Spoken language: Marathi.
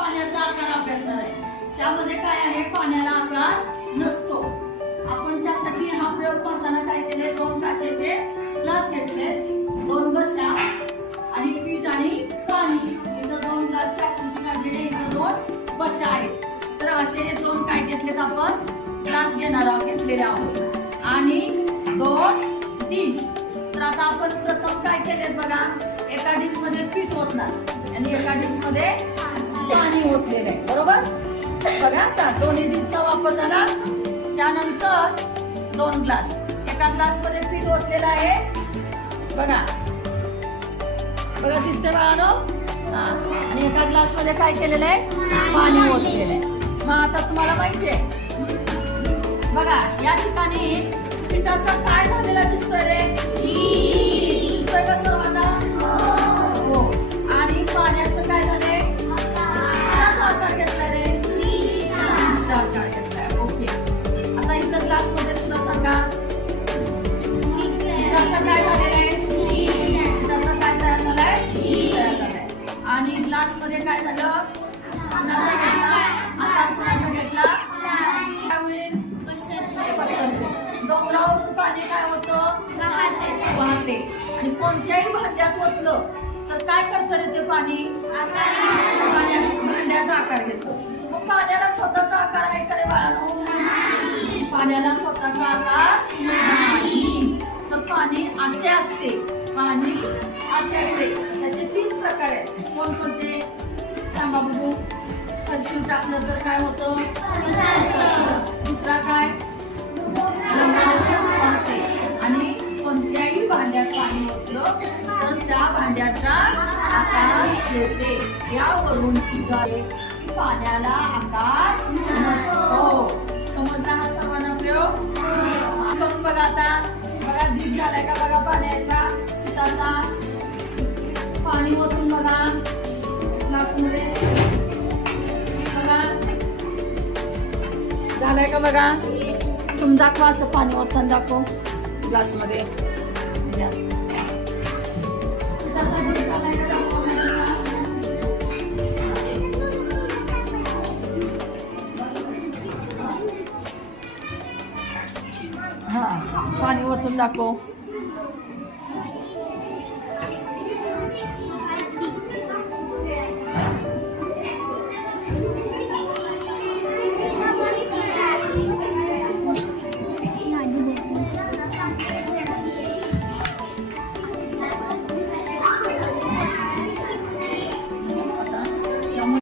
पाण्याचा आकार अभ्यासणार आहे. त्यामध्ये काय आहे, पाण्याला आकार नसतो. आपण त्यासाठी हा प्रयोग पाहताना काय केले, 2 काचेचे ग्लास घेतले, 2 बशा आणि पीठ आणि पाणी. इथं 2 ग्लासचे आकृती काढलेले, इथं 2 बशा आहेत. तर असे हे 2 काय घेतलेत आपण, ग्लास घेतलेले आहोत आणि 2 डिश. तर आता आपण प्रथम काय केलेत बघा, एका डिश मध्ये पीठ ओतणार आणि एका डिश मध्ये पाणी ओतलेलं आहे, बरोबर. बघा आता दोन्ही डिशचा वापर झाला. त्यानंतर 2 ग्लास, एका ग्लास मध्ये पीठ ओतलेलं आहे, बघा बघा दिसते बाळांनो. आणि एका ग्लास मध्ये काय केलेलं आहे, पाणी ओतलेलं आहे. मग आता तुम्हाला माहिती आहे बघा, या ठिकाणी पिठाचा काय झालेला दिसतोय रे, दिसतोय का सर्वांना? हो. आणि पाण्याचं काय झालंय, आकार घेतलाय रे, आकार घेतलाय. ओके. आता इथं ग्लास मध्ये सुद्धा सांगा, पिठाचं काय झालेलं आहे, पिठाचा काय तयार झालाय, आणि ग्लास मध्ये काय झालं, कुणाचा घेतला, आता कुणाचा घेतला, काय होईल, डोंगरावरून पाणी काय होतं, वाहते. आणि कोणत्याही भांड्यात ओतलं तर काय करतं रे ते पाणी, भांड्याचा आकार घेतो. मग पाण्याला स्वतःचा आकार आहे का रे बाळांनो, पाण्याला स्वतःचा आकार नाही. तर पाणी असे असते, पाणी असे असते. त्याचे 3 प्रकार आहेत. कोणकोणते सांगा बघू. स्पर्शिव टाकलं तर काय होतं, दुसरा काय, आणि कोणत्याही भांड्यात पाणी ओतलं तर त्या भांड्याचा आकार येते. यावरून सुद्धा की पाण्याला आकार नसतो. समजला हा सर्वांना प्रयोग? करून बघा आता. बघा धीर झालाय का बघा पाण्याचा, पिठाचा. पाणी ओतून बघा ग्लासमध्ये, बघा झालंय का बघा. तुम्ही दाखवा असं पाणी ओतताना, दाखव ग्लास मध्ये. हा पाणी ओतून दाखव.